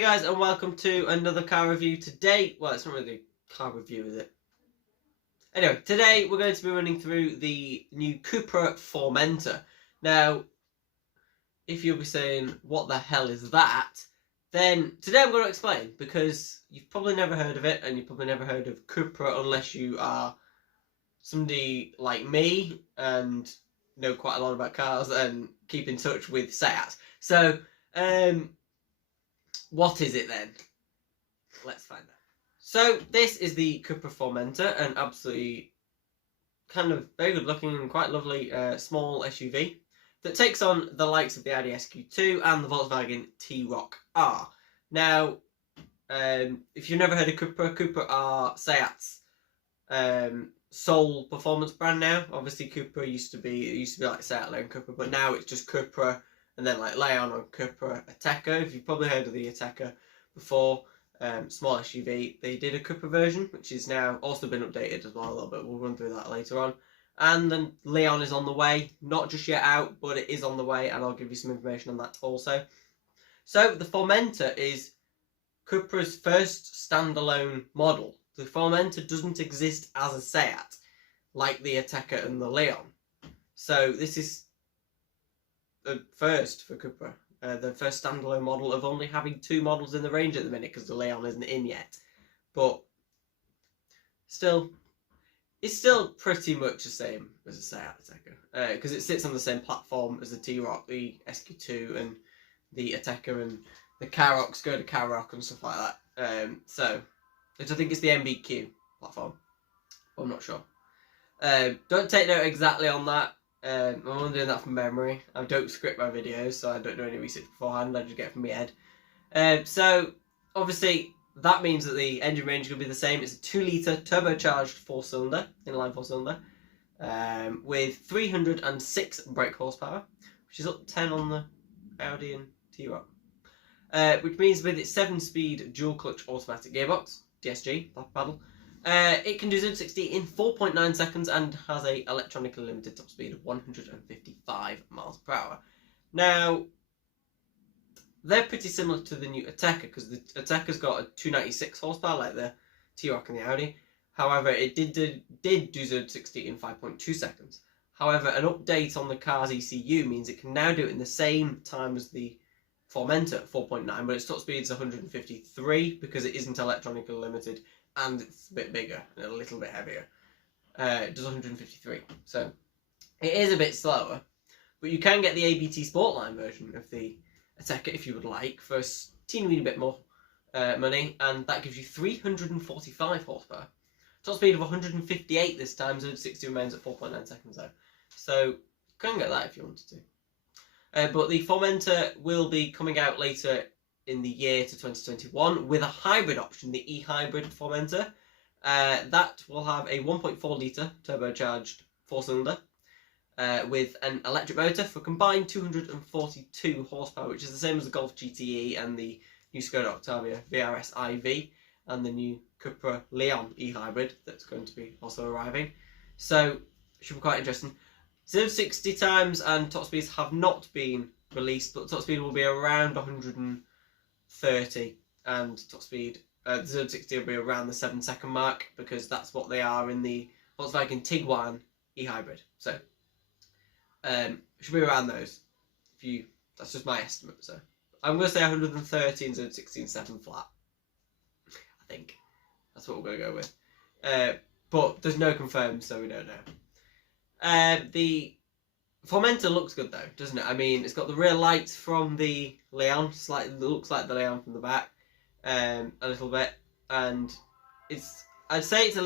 Hey guys, and welcome to another car review. Today, well, it's not really a car review, is it? Anyway, today we're going to be running through the new Cupra Formentor. Now, if you'll be saying, what the hell is that? Then today I'm going to explain, because you've probably never heard of it, and you've probably never heard of Cupra unless you are somebody like me and know quite a lot about cars and keep in touch with Seat. So, what is it then? Let's find out. So this is the Cupra Formentor, an absolutely kind of very good looking and quite lovely small SUV that takes on the likes of the Audi SQ2 and the Volkswagen T-Roc R. Now, if you've never heard of Cupra, Cupra are Seat's sole performance brand now. Obviously Cupra used to be like Seat, Leon, Cupra, but now it's just Cupra and then like Leon and Cupra Ateca. If you've probably heard of the Ateca before, small SUV. They did a Cupra version, which is now also been updated as well a little bit. We'll run through that later on. And then Leon is on the way, not just yet out, but it is on the way, and I'll give you some information on that also. So the Formentor is Cupra's first standalone model. The Formentor doesn't exist as a Seat, like the Ateca and the Leon. So this is the first for Cupra. The first standalone model of only having two models in the range at the minute, because the Leon isn't in yet. But still, it's still pretty much the same as a Seat Ateca, because it sits on the same platform as the T-Roc, the SQ2, and the Ateca, and the Karoq, Skoda Karoq, and stuff like that. So, which I think is the MBQ platform. I'm not sure. Don't take note exactly on that. I'm only doing that from memory. I don't script my videos, so I don't do any research beforehand. I just get it from my head. So, obviously, that means that the engine range is going to be the same. It's a 2-litre turbocharged 4-cylinder, inline 4-cylinder, with 306 brake horsepower, which is up 10 on the Audi and T-Roc. Which means with its 7-speed dual-clutch automatic gearbox, DSG, paddle, it can do 0 to 60 in 4.9 seconds and has a electronically limited top speed of 155 miles per hour. Now, they're pretty similar to the new Ateca, because the Ateca's got a 296 horsepower like the T-Roc and the Audi. However, it did do 0 to 60 in 5.2 seconds. However, an update on the car's ECU means it can now do it in the same time as the Formentor, 4.9, but its top speed is 153 because it isn't electronically limited, and it's a bit bigger and a little bit heavier. It does 153, so it is a bit slower, but you can get the ABT Sportline version of the Ateca if you would like for a teeny bit more money, and that gives you 345 horsepower. Top speed of 158 this time, 0 to 60 remains at 4.9 seconds though, so you can get that if you wanted to. But the Formentor will be coming out later in the year to 2021 with a hybrid option, the e-hybrid Formentor. That will have a 1.4-litre turbocharged 4-cylinder with an electric motor for combined 242 horsepower, which is the same as the Golf GTE and the new Skoda Octavia VRS IV and the new Cupra Leon e-hybrid that's going to be also arriving. So, it should be quite interesting. 0 to 60 times and top speeds have not been released, but top speed will be around 130, and top speed 0 to 60 will be around the 7-second mark, because that's what they are in the Volkswagen Tiguan e-hybrid. So, it should be around those. That's just my estimate. So, I'm going to say 130 and 0 to 60 and 7 flat. I think that's what we're going to go with. But there's no confirmed, so we don't know. The Formentor looks good though, doesn't it? I mean, it's got the rear lights from the Leon, it looks like the Leon from the back, a little bit, and I'd say it's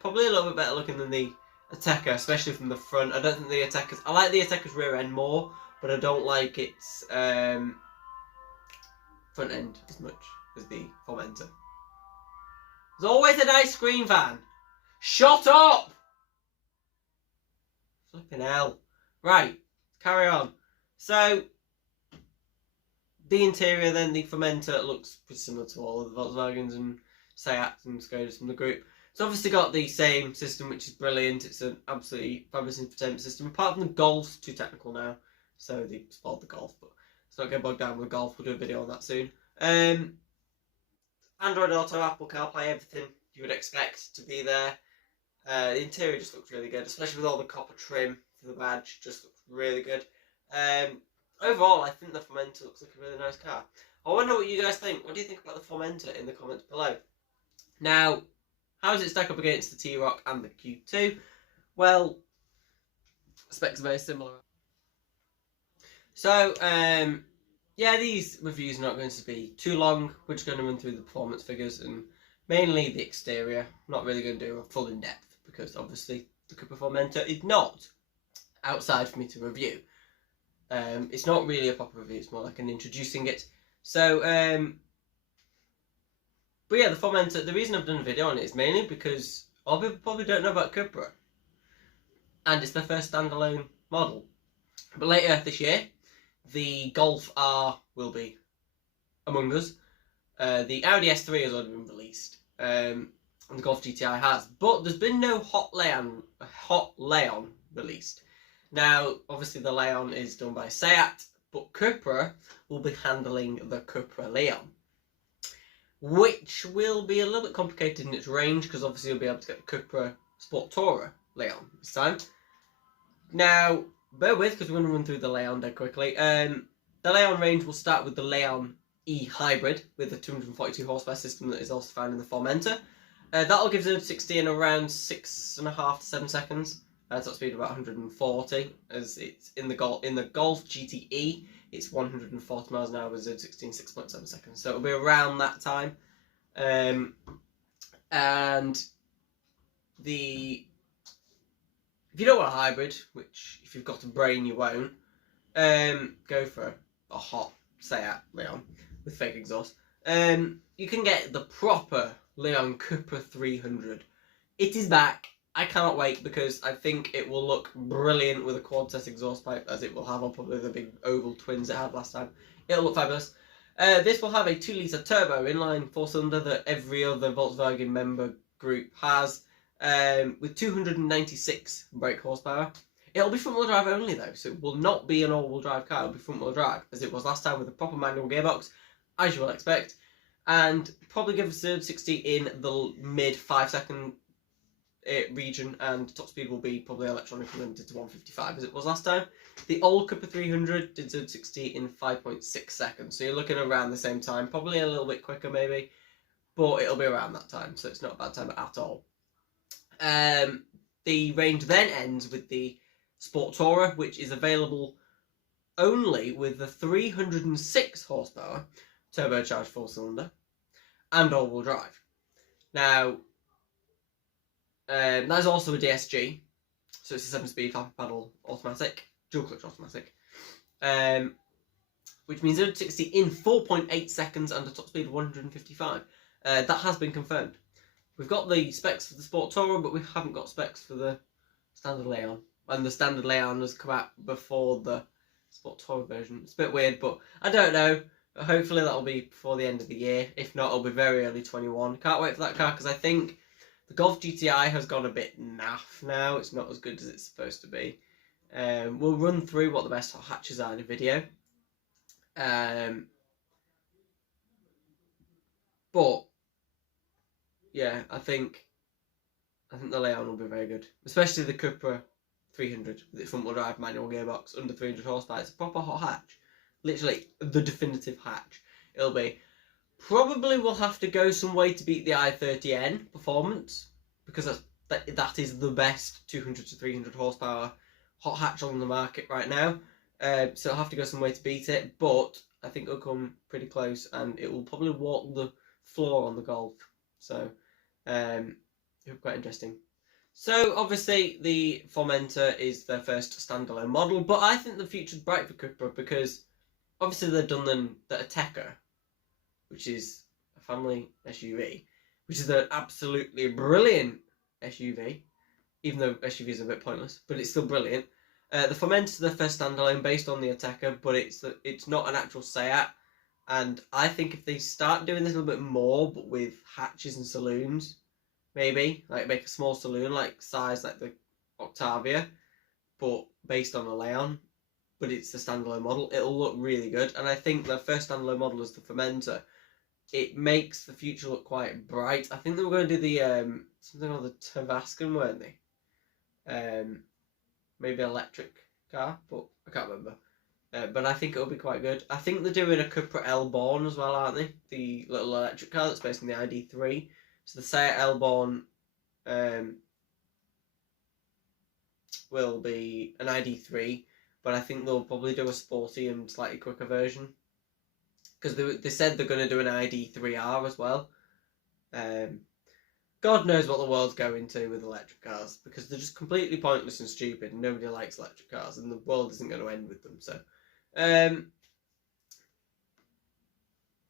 probably a little bit better looking than the Ateca, especially from the front. I don't think the Ateca's, I like the Ateca's rear end more, but I don't like its front end as much as the Formentor. There's always an ice cream van. Shut up! Flipping hell. Right, carry on. So, the interior then, the Formentor looks pretty similar to all of the Volkswagens and Seats and Skodas from the group. It's obviously got the same system, which is brilliant. It's an absolutely fabulous infotainment system. Apart from the Golf's too technical now, so they spoiled the Golf, but let's not get bogged down with the Golf. We'll do a video on that soon. Android Auto, Apple CarPlay, everything you would expect to be there. The interior just looks really good, especially with all the copper trim for the badge. Just looks really good. Overall, I think the Formentor looks like a really nice car. I wonder what you guys think. What do you think about the Formentor in the comments below? Now, how does it stack up against the T-Roc and the Q2? Well, specs are very similar. So, yeah, these reviews are not going to be too long. We're just going to run through the performance figures and mainly the exterior. I'm not really going to do a full in-depth because obviously the Cupra Formentor is not outside for me to review. It's not really a proper review, it's more like an introducing it. So, but yeah, the Formentor, the reason I've done a video on it is mainly because a lot of people probably don't know about Cupra. And it's their first standalone model. But later this year, the Golf R will be among us. The Audi S3 has already been released. And the Golf GTI has. But there's been no Hot Leon released. Now, obviously the Leon is done by Seat, but Cupra will be handling the Cupra Leon, which will be a little bit complicated in its range, because obviously you'll be able to get the Cupra Sport Tourer Leon this time. Now, bear with, because we're going to run through the Leon dead quickly. The Leon range will start with the Leon E Hybrid, with a 242 horsepower system that is also found in the Formentor. That'll give 0 to 60 in around 6.5 to 7 seconds. Top speed about 140, as it's in the Golf GTE. It's 140 miles an hour with 0 to 60 in 6.7 seconds. So it'll be around that time. And if you don't want a hybrid, which if you've got a brain you won't, go for a hot Seat Leon with fake exhaust. You can get the proper Leon Cupra 300. It is back. I cannot wait because I think it will look brilliant with a quad set exhaust pipe, as it will have on probably the big oval twins it had last time. It'll look fabulous. This will have a 2-litre turbo inline 4-cylinder that every other Volkswagen member group has, with 296 brake horsepower. It'll be front-wheel drive only though, so it will not be an all-wheel drive car. It'll be front-wheel drive, as it was last time with a proper manual gearbox, as you will expect, and probably give us 0 to 60 in the mid 5-second region, and top speed will be probably electronically limited to 155 as it was last time. The old Cupra 300 did 0 to 60 in 5.6 seconds, so you're looking around the same time, probably a little bit quicker maybe, but it'll be around that time, so it's not a bad time at all. The range then ends with the Sport Tourer, which is available only with the 306 horsepower turbocharged 4-cylinder and all-wheel drive. Now, that's also a DSG, so it's a 7-speed 5-pedal automatic, dual-clutch automatic, which means 0 to 60 in 4.8 seconds and a top speed of 155. That has been confirmed. We've got the specs for the Sport Tourer, but we haven't got specs for the standard Leon. And the standard Leon has come out before the Sport Tourer version. It's a bit weird, but I don't know. Hopefully that'll be before the end of the year. If not, it'll be very early 21. Can't wait for that car, because I think the Golf GTI has gone a bit naff now. It's not as good as it's supposed to be. We'll run through what the best hot hatches are in a video. But yeah, I think the Leon will be very good, especially the Cupra 300 with its front-wheel drive manual gearbox under 300 horsepower. It's a proper hot hatch, literally the definitive hatch. It'll be. Probably will have to go some way to beat the i30N performance, because that is the best 200 to 300 horsepower hot hatch on the market right now. So it'll have to go some way to beat it, but I think it'll come pretty close, and it will probably walk the floor on the Golf. So it'll be quite interesting. So obviously the Formentor is their first standalone model, but I think the future's bright for Cupra, because obviously they've done the Ateca, which is a family SUV, which is an absolutely brilliant SUV, even though SUV is a bit pointless, but it's still brilliant. The Formentor is the first standalone based on the Ateca, but it's not an actual Seat, and I think if they start doing this a little bit more, but with hatches and saloons, maybe, like make a small saloon, like size like the Octavia, but based on a Leon, but it's the standalone model, it'll look really good. And I think the first standalone model is the Formentor. it makes the future look quite bright. I think they were going to do the something called the Tavascan, weren't they? Maybe electric car, but I can't remember. But I think it'll be quite good. I think they're doing a Cupra Elborn as well, aren't they? The little electric car that's based on the ID3. So the Seat Elborn will be an ID3, but I think they'll probably do a sporty and slightly quicker version. Because they said they're going to do an ID3R as well. God knows what the world's going to with electric cars, because they're just completely pointless and stupid, and nobody likes electric cars, and the world isn't going to end with them. So,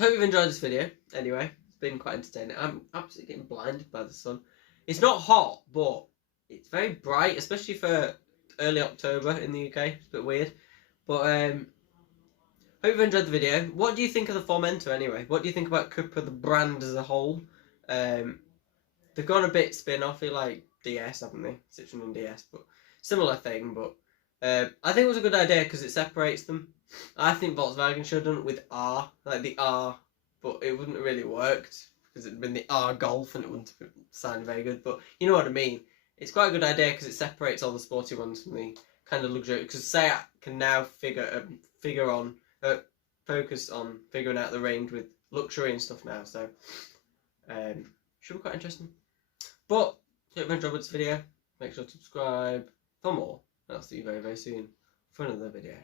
hope you've enjoyed this video. Anyway, it's been quite entertaining. I'm absolutely getting blinded by the sun. It's not hot, but it's very bright, especially for early October in the UK. It's a bit weird, but hope you've enjoyed the video. What do you think of the Formentor anyway? What do you think about Cupra, the brand as a whole? They've gone a bit spin-offy, like DS, haven't they? Citroen and DS, but similar thing. But I think it was a good idea because it separates them. I think Volkswagen should have done it with R, like the R, but it wouldn't have really worked because it'd been the R Golf and it wouldn't have sounded very good. But you know what I mean. It's quite a good idea because it separates all the sporty ones from the kind of luxury. Because Seat can now focus on figuring out the range with luxury and stuff now. So should be quite interesting. But if you've enjoyed this video, make sure to subscribe for more. And I'll see you very, very soon for another video.